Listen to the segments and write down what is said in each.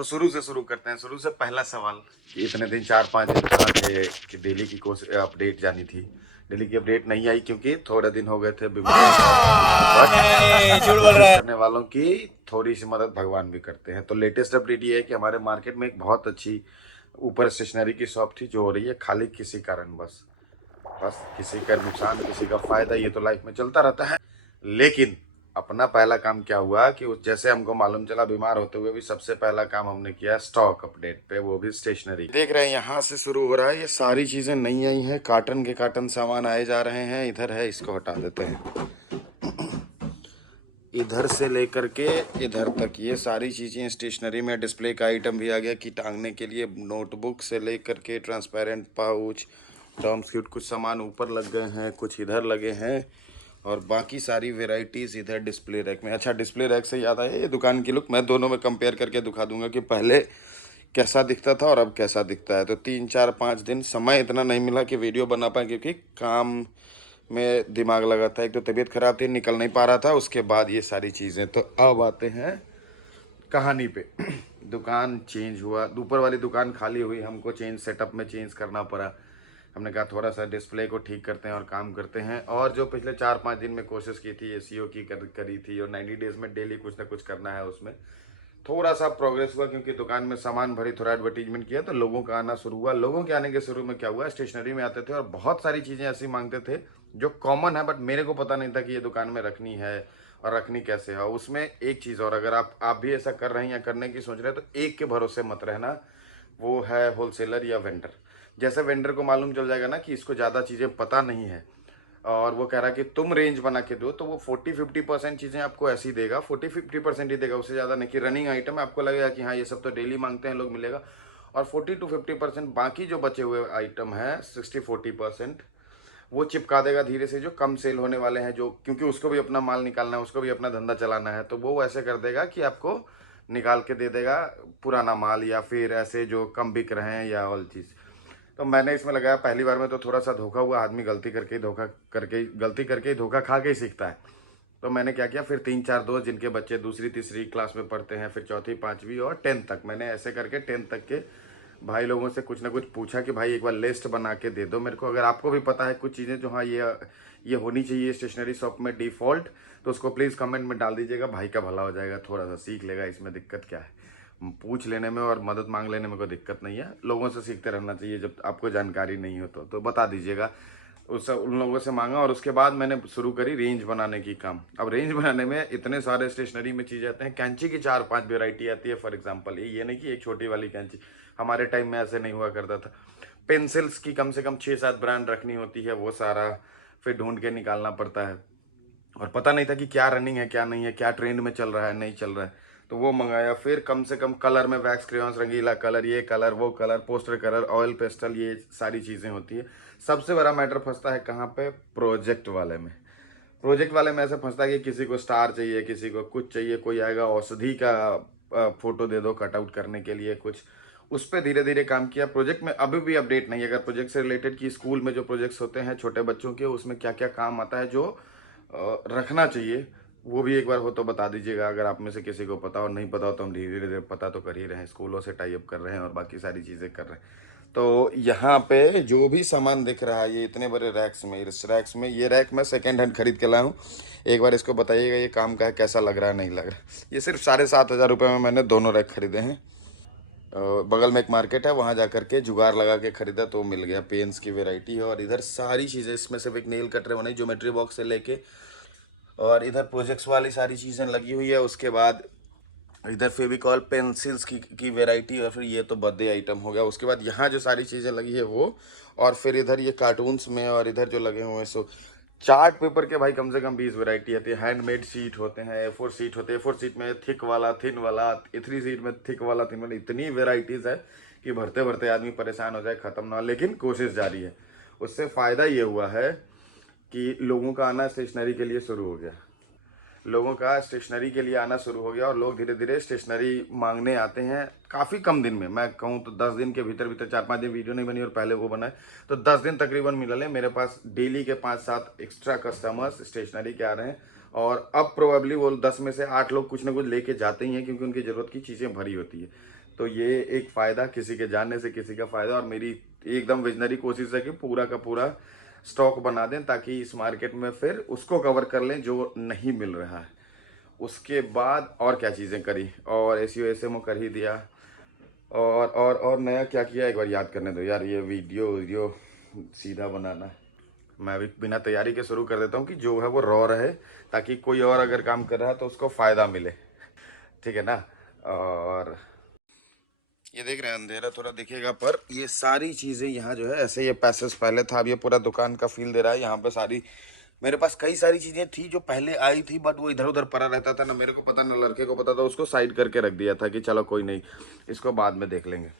तो शुरू से शुरू करते हैं। शुरू से पहला सवाल कि इतने दिन 4-5 दिन कहाँ थे कि डेली की अपडेट जानी थी। डेली की अपडेट नहीं आई क्योंकि थोड़े दिन हो गए थे बीमार। बट झूठ बोल रहा कोशिश है। करने वालों की थोड़ी सी मदद भगवान भी करते हैं। तो लेटेस्ट अपडेट ये है कि हमारे मार्केट में एक बहुत अच्छी ऊपर स्टेशनरी की शॉप थी जो हो रही है खाली किसी कारण बस किसी का नुकसान किसी का फायदा, ये तो लाइफ में चलता रहता है। लेकिन अपना पहला काम क्या हुआ कि उस जैसे हमको मालूम चला बीमार होते हुए भी, सबसे पहला काम हमने किया स्टॉक अपडेट पे, वो भी स्टेशनरी। देख रहे हैं यहाँ से शुरू हो रहा है, ये सारी चीजें नई आई हैं, कार्टन के कार्टन सामान आए जा रहे हैं। इधर है, इसको हटा देते हैं। इधर से लेकर के इधर तक ये सारी चीज़ें स्टेशनरी में। डिस्प्ले का आइटम भी आ गया कि टांगने के लिए नोटबुक से लेकर के ट्रांसपेरेंट पाउच, डॉम स्क्यूट, कुछ सामान ऊपर लग गए हैं, कुछ इधर लगे हैं, और बाकी सारी वेराइटीज़ इधर डिस्प्ले रैक में। अच्छा, डिस्प्ले रैक से याद आया, ये दुकान की लुक मैं दोनों में कंपेयर करके दिखा दूंगा कि पहले कैसा दिखता था और अब कैसा दिखता है। तो 3-4-5 दिन समय इतना नहीं मिला कि वीडियो बना पाए क्योंकि काम में दिमाग लगा था। एक तो तबीयत खराब थी, निकल नहीं पा रहा था, उसके बाद ये सारी चीज़ें। तो अब आते हैं कहानी पे। दुकान चेंज हुआ, ऊपर वाली दुकान खाली हुई, हमको सेटअप में चेंज करना पड़ा। हमने कहा थोड़ा सा डिस्प्ले को ठीक करते हैं और काम करते हैं। और जो पिछले 4-5 दिन में कोशिश की थी एसईओ की करी थी, और 90 डेज में डेली कुछ ना कुछ करना है, उसमें थोड़ा सा प्रोग्रेस हुआ क्योंकि दुकान में सामान भरी, थोड़ा एडवर्टीजमेंट किया तो लोगों का आना शुरू हुआ। लोगों के आने के शुरू में क्या हुआ, स्टेशनरी में आते थे और बहुत सारी चीज़ें ऐसी मांगते थे जो कॉमन है, बट मेरे को पता नहीं था कि ये दुकान में रखनी है और रखनी कैसे है। उसमें एक चीज़ और, अगर आप भी ऐसा कर रहे हैं या करने की सोच रहे हैं तो एक के भरोसे मत रहना, वो है होलसेलर या वेंडर। जैसे वेंडर को मालूम चल जाएगा ना कि इसको ज़्यादा चीज़ें पता नहीं है और वो कह रहा है कि तुम रेंज बना के दो, तो वो 40-50% चीज़ें आपको ऐसी देगा, 40-50% ही देगा, उससे ज़्यादा नहीं। कि रनिंग आइटम है, आपको लगेगा कि हाँ ये सब तो डेली मांगते हैं लोग, मिलेगा। और 40-50% बाकी जो बचे हुए आइटम है, 60-40% वो चिपका देगा धीरे से, जो कम सेल होने वाले हैं, जो क्योंकि उसको भी अपना माल निकालना है, उसको भी अपना धंधा चलाना है, तो वो ऐसे कर देगा कि आपको निकाल के दे देगा पुराना माल, या फिर ऐसे जो कम बिक रहे हैं या ऑल चीज़। तो मैंने इसमें लगाया, पहली बार में तो थोड़ा सा धोखा हुआ। आदमी गलती करके ही धोखा खा के ही सीखता है। तो मैंने क्या किया, फिर 3-4 दोस्त जिनके बच्चे दूसरी तीसरी क्लास में पढ़ते हैं, फिर चौथी पाँचवीं और 10th तक, मैंने ऐसे करके 10th तक के भाई लोगों से कुछ ना कुछ पूछा कि भाई एक बार लिस्ट बना के दे दो मेरे को, अगर आपको भी पता है कुछ चीज़ें जो हाँ ये होनी चाहिए स्टेशनरी शॉप में डिफ़ॉल्ट, तो उसको प्लीज़ कमेंट में डाल दीजिएगा। भाई का भला हो जाएगा, थोड़ा सा सीख लेगा, इसमें दिक्कत क्या है। पूछ लेने में और मदद मांग लेने में कोई दिक्कत नहीं है, लोगों से सीखते रहना चाहिए। जब आपको जानकारी नहीं हो तो बता दीजिएगा। उन लोगों से मांगा और उसके बाद मैंने शुरू करी रेंज बनाने की काम। अब रेंज बनाने में इतने सारे स्टेशनरी में चीज़ आते हैं, कैंची की 4-5 वेराइटी आती है। फॉर एग्जांपल ये नहीं कि एक छोटी वाली कैंची, हमारे टाइम में ऐसे नहीं हुआ करता था। पेंसिल्स की कम से कम 6-7 ब्रांड रखनी होती है, वो सारा फिर ढूंढ के निकालना पड़ता है। और पता नहीं था कि क्या रनिंग है क्या नहीं है, क्या ट्रेंड में चल रहा है नहीं चल रहा है, तो वो मंगाया। फिर कम से कम कलर में वैक्स क्रेयॉन्स, रंगीला कलर, ये कलर वो colour, poster colour, oil pastel, ये सारी चीज़ें होती है। सबसे बड़ा मैटर फंसता है कहाँ पे, प्रोजेक्ट वाले में। प्रोजेक्ट वाले में ऐसे फंसता है कि किसी को स्टार चाहिए, किसी को कुछ चाहिए, कोई आएगा औषधि का फोटो दे दो कटआउट करने के लिए कुछ। उस पर धीरे धीरे काम किया। प्रोजेक्ट में अभी भी अपडेट नहीं है। अगर प्रोजेक्ट से रिलेटेड कि स्कूल में जो प्रोजेक्ट्स होते हैं छोटे बच्चों के, उसमें क्या क्या काम आता है जो रखना चाहिए, वो भी एक बार हो तो बता दीजिएगा। अगर आप में से किसी को पता और नहीं पता हो तो हम धीरे धीरे पता तो कर ही रहे हैं, स्कूलों से टाई अप कर रहे हैं और बाकी सारी चीज़ें कर रहे हैं। तो यहाँ पे जो भी सामान दिख रहा है, ये इतने बड़े रैक्स में, इस रैक्स में, ये रैक मैं सेकेंड हैंड खरीद के लाया हूँ। एक बार इसको बताइएगा ये काम का है, कैसा लग रहा है नहीं लग रहा। ये सिर्फ 7,500 रुपये में मैंने दोनों रैक खरीदे हैं। बगल में एक मार्केट है, वहाँ जा करके जुगाड़ लगा के खरीदा तो मिल गया। पेन्स की वैरायटी है और इधर सारी चीज़ें, इसमें सिर्फ एक नेल कटर बनाई ज्योमेट्री बॉक्स से लेके, और इधर प्रोजेक्ट्स वाली सारी चीज़ें लगी हुई है। उसके बाद इधर फेविकॉल पेंसिल्स की वैरायटी, और फिर ये तो बर्थडे आइटम हो गया। उसके बाद यहाँ जो सारी चीज़ें लगी है वो, और फिर इधर ये कार्टून्स में, और इधर जो लगे हुए हैं सो चार्ट पेपर के भाई कम से कम 20 वैरायटी आती है। हैंडमेड शीट होते हैं, A4 शीट होते हैं, A4 शीट में थिक वाला थिन वाला, A3 शीट में थिक वाला थिन वाला, इतनी वेराइटीज़ है कि भरते भरते आदमी परेशान हो जाए, ख़त्म ना हो, लेकिन कोशिश जारी है। उससे फ़ायदा ये हुआ है कि लोगों का आना स्टेशनरी के लिए शुरू हो गया। लोगों का स्टेशनरी के लिए आना शुरू हो गया और लोग धीरे धीरे स्टेशनरी मांगने आते हैं। काफ़ी कम दिन में, मैं कहूँ तो 10 दिन के भीतर भीतर, 4-5 दिन वीडियो नहीं बनी और पहले वो बना है, तो 10 दिन तकरीबन मिलल है। मेरे पास डेली के 5-7 एक्स्ट्रा कस्टमर्स स्टेशनरी के आ रहे हैं। और अब प्रोबेबली वो 10 में से 8 लोग कुछ ना कुछ लेके जाते ही हैं क्योंकि उनकी ज़रूरत की चीज़ें भरी होती है। तो ये एक फ़ायदा, किसी के जानने से किसी का फ़ायदा। और मेरी एकदम विजनरी कोशिश है कि पूरा का पूरा स्टॉक बना दें ताकि इस मार्केट में फिर उसको कवर कर लें जो नहीं मिल रहा है। उसके बाद और क्या चीज़ें करी, और एस एसएमओ कर ही दिया। और नया क्या किया, एक बार याद करने दो यार। ये वीडियो सीधा बनाना है। मैं अभी बिना तैयारी के शुरू कर देता हूँ कि जो है वो रॉ रहे, ताकि कोई और अगर काम कर रहा है तो उसको फ़ायदा मिले, ठीक है ना। और ये देख रहे हैं, अंधेरा थोड़ा दिखेगा पर ये सारी चीज़ें यहाँ जो है ऐसे, ये पैसेज पहले था, अब ये पूरा दुकान का फील दे रहा है। यहाँ पे सारी, मेरे पास कई सारी चीज़ें थी जो पहले आई थी, बट वो इधर उधर पड़ा रहता था, ना मेरे को पता ना लड़के को पता था। उसको साइड करके रख दिया था कि चलो कोई नहीं, इसको बाद में देख लेंगे।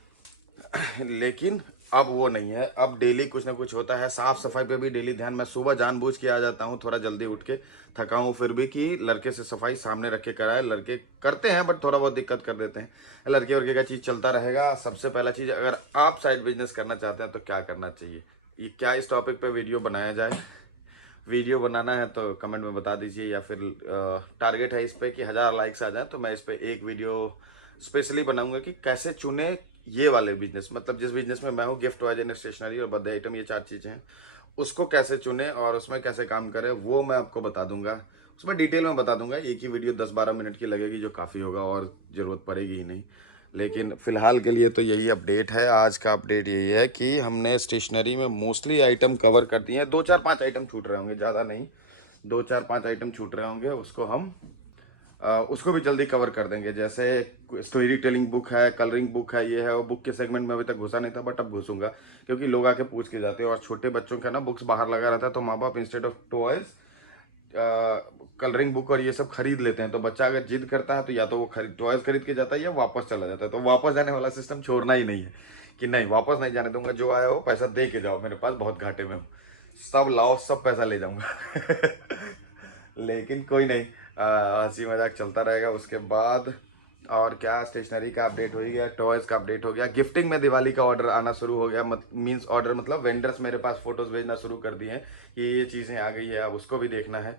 लेकिन अब वो नहीं है, अब डेली कुछ ना कुछ होता है। साफ सफाई पे भी डेली ध्यान। मैं सुबह जानबूझ के आ जाता हूँ थोड़ा जल्दी उठ के, थका हूँ फिर भी, कि लड़के से सफाई सामने रख के कराए। लड़के करते हैं बट थोड़ा बहुत दिक्कत कर देते हैं। लड़के वर्के का चीज़ चलता रहेगा। सबसे पहला चीज़, अगर आप साइड बिजनेस करना चाहते हैं तो क्या करना चाहिए, ये क्या इस टॉपिक पे वीडियो बनाया जाए। वीडियो बनाना है तो कमेंट में बता दीजिए, या फिर टारगेट है इस पे कि 1000 लाइक्स आ जाए तो मैं इस पे एक वीडियो स्पेशली बनाऊंगा कि कैसे चुने ये वाले बिजनेस। मतलब जिस बिजनेस में मैं हूँ, गिफ्ट वाइज एंड स्टेशनरी और बर्थडे आइटम, ये 4 चीज़ें हैं, उसको कैसे चुने और उसमें कैसे काम करें वो मैं आपको बता दूंगा। उसमें डिटेल में बता दूंगा। एक ही वीडियो 10-12 मिनट की लगेगी, जो काफ़ी होगा और ज़रूरत पड़ेगी ही नहीं। लेकिन फ़िलहाल के लिए तो यही अपडेट है। आज का अपडेट यही है कि हमने स्टेशनरी में मोस्टली आइटम कवर कर दिए हैं। 2-4-5 आइटम छूट रहे होंगे, ज़्यादा नहीं। 2-4-5 आइटम छूट रहे होंगे, उसको हम उसको भी जल्दी कवर कर देंगे। जैसे स्टोरी टेलिंग बुक है, कलरिंग बुक है, ये है वो। बुक के सेगमेंट में अभी तक घुसा नहीं था, बट अब घुसूंगा, क्योंकि लोग आके पूछ के जाते हैं। और छोटे बच्चों का ना बुक्स बाहर लगा रहता है, तो माँ बाप instead of toys colouring book और ये सब खरीद लेते हैं। तो बच्चा अगर जिद करता है तो या तो वो टॉयज खरीद के जाता है या वापस चला जाता है। तो वापस जाने वाला सिस्टम छोड़ना ही नहीं है, कि नहीं वापस नहीं जाने दूंगा, जो आया हो पैसा दे के जाओ, मेरे पास बहुत घाटे में हो, सब लाओ, सब पैसा ले जाऊंगा। लेकिन कोई नहीं, हंसी मजाक चलता रहेगा। उसके बाद और क्या, स्टेशनरी का अपडेट हो ही गया, टॉयज का अपडेट हो गया। गिफ्टिंग में दिवाली का ऑर्डर आना शुरू हो गया। मींस ऑर्डर मतलब वेंडर्स मेरे पास फोटोज भेजना शुरू कर दिए हैं कि ये चीज़ें आ गई है, अब उसको भी देखना है।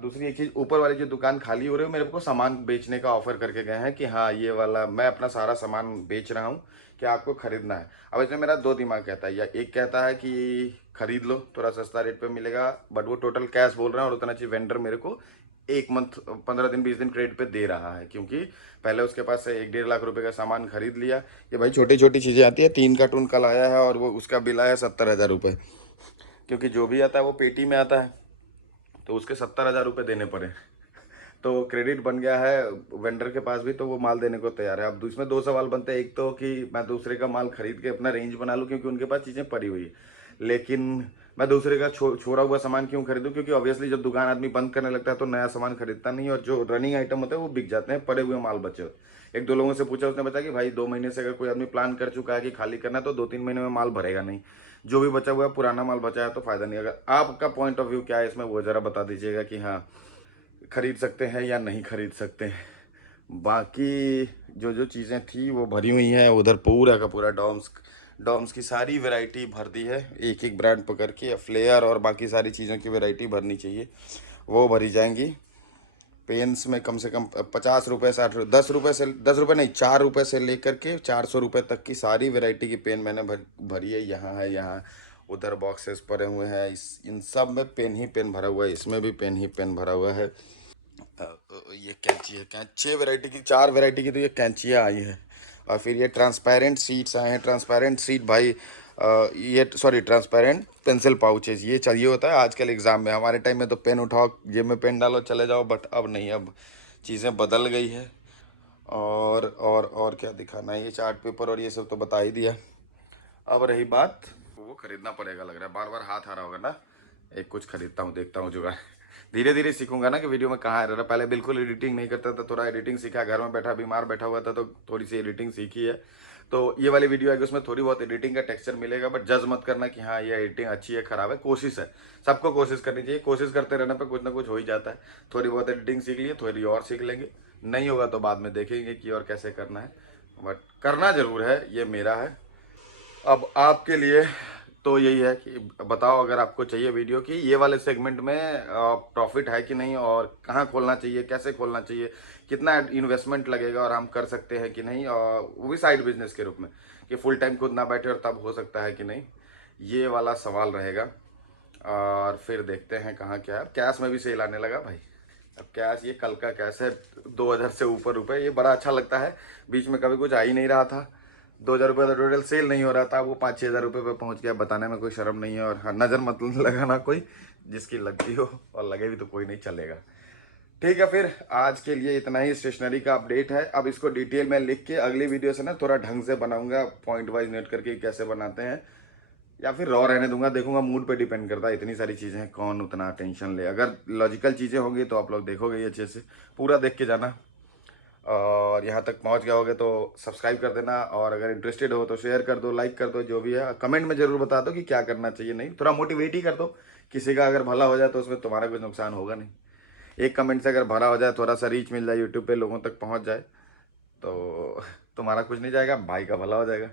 दूसरी एक चीज़, ऊपर वाली जो दुकान खाली हो रही है, मेरे को सामान बेचने का ऑफर करके गए हैं कि हाँ ये वाला मैं अपना सारा सामान बेच रहा हूँ, क्या आपको खरीदना है। अब इसमें मेरा दो दिमाग कहता है, या एक कहता है कि खरीद लो, थोड़ा सस्ता रेट पे मिलेगा, बट वो टोटल कैश बोल रहे हैं, और उतना चाहिए। वेंडर मेरे को 1 मंथ 15 दिन 20 दिन क्रेडिट पे दे रहा है, क्योंकि पहले उसके पास से 1-1.5 लाख रुपए का सामान खरीद लिया। ये भाई छोटी छोटी चीज़ें आती है। 3 कार्टून कल आया है और वो उसका बिल आया 70,000 रुपये, क्योंकि जो भी आता है वो पेटी में आता है, तो उसके 70,000 रुपये देने पड़े। तो क्रेडिट बन गया है वेंडर के पास भी, तो वो माल देने को तैयार है। अब इसमें 2 सवाल बनते हैं। एक तो कि मैं दूसरे का माल खरीद के अपना रेंज बना लूँ, क्योंकि उनके पास चीज़ें पड़ी हुई है, लेकिन मैं दूसरे का छोड़ा हुआ सामान क्यों खरीदूं, क्योंकि ऑब्वियसली जब दुकान आदमी बंद करने लगता है तो नया सामान खरीदता नहीं, और जो रनिंग आइटम होते हैं वो बिक जाते हैं, पड़े हुए माल बचे होते। 1-2 लोगों से पूछा, उसने बताया कि भाई 2 महीने से अगर कोई आदमी प्लान कर चुका है कि खाली करना है, तो 2-3 महीने में माल भरेगा नहीं। जो भी बचा हुआ है पुराना माल बचा है तो फायदा नहीं। अगर आपका पॉइंट ऑफ व्यू क्या है इसमें, वो जरा बता दीजिएगा कि हाँ खरीद सकते हैं या नहीं खरीद सकते हैं। बाकी जो जो चीज़ें थी वो भरी हुई हैं उधर। पूरा का पूरा डॉम्स डॉम्स की सारी वैरायटी भर दी है, एक एक ब्रांड पकड़ के। फ्लेयर और बाकी सारी चीज़ों की वैरायटी भरनी चाहिए, वो भरी जाएंगी। पेन्स में कम से कम 50 रुपये 60 रुपये, 10 रुपये से 10 रुपये नहीं, 4 रुपये से लेकर के 400 रुपये तक की सारी वैरायटी की पेन मैंने भरी है। यहाँ है, यहाँ उधर बॉक्सेस पड़े हुए हैं, इन सब में पेन ही पेन भरा हुआ है, इसमें भी पेन ही पेन भरा हुआ है। ये कैंची है, कैंची वैरायटी की, 4 वैरायटी की तो ये कैंचियाँ आई हैं। और फिर ये ट्रांसपेरेंट सीट्स आए हैं। ट्रांसपेरेंट सीट भाई, ये सॉरी ट्रांसपेरेंट पेंसिल पाउचेज, ये चाहिए होता है आजकल एग्ज़ाम में। हमारे टाइम में तो पेन उठाओ, जेब में पेन डालो, चले जाओ, बट अब नहीं, अब चीज़ें बदल गई है। और क्या दिखाना है, ये चार्ट पेपर और ये सब तो बता ही दिया। अब रही बात, वो खरीदना पड़ेगा लग रहा है, बार बार हाथ आ रहा होगा ना। एक कुछ खरीदता हूँ, देखता हूँ जुगाड़। धीरे धीरे सीखूंगा ना कि वीडियो में कहाँ रह रहा। पहले बिल्कुल एडिटिंग नहीं करता था, थोड़ा एडिटिंग सीखा, घर में बैठा बीमार बैठा हुआ था तो थोड़ी सी एडिटिंग सीखी है। तो ये वाली वीडियो आएगी, उसमें थोड़ी बहुत एडिटिंग का टेक्सचर मिलेगा, बट जज मत करना कि हाँ ये एडिटिंग अच्छी है खराब है। कोशिश है, सबको कोशिश करनी चाहिए। कोशिश करते रहने पर कुछ ना कुछ हो ही जाता है। थोड़ी बहुत एडिटिंग सीख लिए, थोड़ी और सीख लेंगे, नहीं होगा तो बाद में देखेंगे कि और कैसे करना है, बट करना जरूर है, ये मेरा है। अब आपके लिए तो यही है कि बताओ अगर आपको चाहिए वीडियो कि ये वाले सेगमेंट में प्रॉफिट है कि नहीं, और कहाँ खोलना चाहिए, कैसे खोलना चाहिए, कितना इन्वेस्टमेंट लगेगा और हम कर सकते हैं कि नहीं, और वो भी साइड बिजनेस के रूप में, कि फुल टाइम खुद ना बैठे और तब हो सकता है कि नहीं, ये वाला सवाल रहेगा। और फिर देखते हैं कहाँ क्या है। कैश में भी सेल आने लगा भाई। अब कैश, ये कल का कैश है 2000 से ऊपर रुपए, ये बड़ा अच्छा लगता है। बीच में कभी कुछ आ ही नहीं रहा था। 2000 रुपये का टोटल सेल नहीं हो रहा था, वो 5-6 हज़ार रुपये पे पहुंच गया। बताने में कोई शर्म नहीं है। और हाँ, नज़र मत लगाना कोई, जिसकी लगती हो, और लगे भी तो कोई नहीं चलेगा। ठीक है, फिर आज के लिए इतना ही स्टेशनरी का अपडेट है। अब इसको डिटेल में लिख के अगली वीडियो से ना थोड़ा ढंग से बनाऊंगा, पॉइंट वाइज नोट करके कैसे बनाते हैं, या फिर रॉ रहने दूंगा, देखूंगा मूड पे डिपेंड करता है। इतनी सारी चीज़ें हैं, कौन उतना टेंशन ले। अगर लॉजिकल चीज़ें होंगी तो आप लोग देखोगे ये अच्छे से, पूरा देख के जाना। और यहाँ तक पहुँच गए होगे तो सब्सक्राइब कर देना, और अगर इंटरेस्टेड हो तो शेयर कर दो, लाइक कर दो, जो भी है कमेंट में ज़रूर बता दो कि क्या करना चाहिए। नहीं, थोड़ा मोटिवेट ही कर दो। किसी का अगर भला हो जाए तो उसमें तुम्हारा कुछ नुकसान होगा नहीं। एक कमेंट से अगर भला हो जाए, थोड़ा सा रीच मिल जाए, यूट्यूब पे लोगों तक पहुँच जाए, तो तुम्हारा कुछ नहीं जाएगा, भाई का भला हो जाएगा।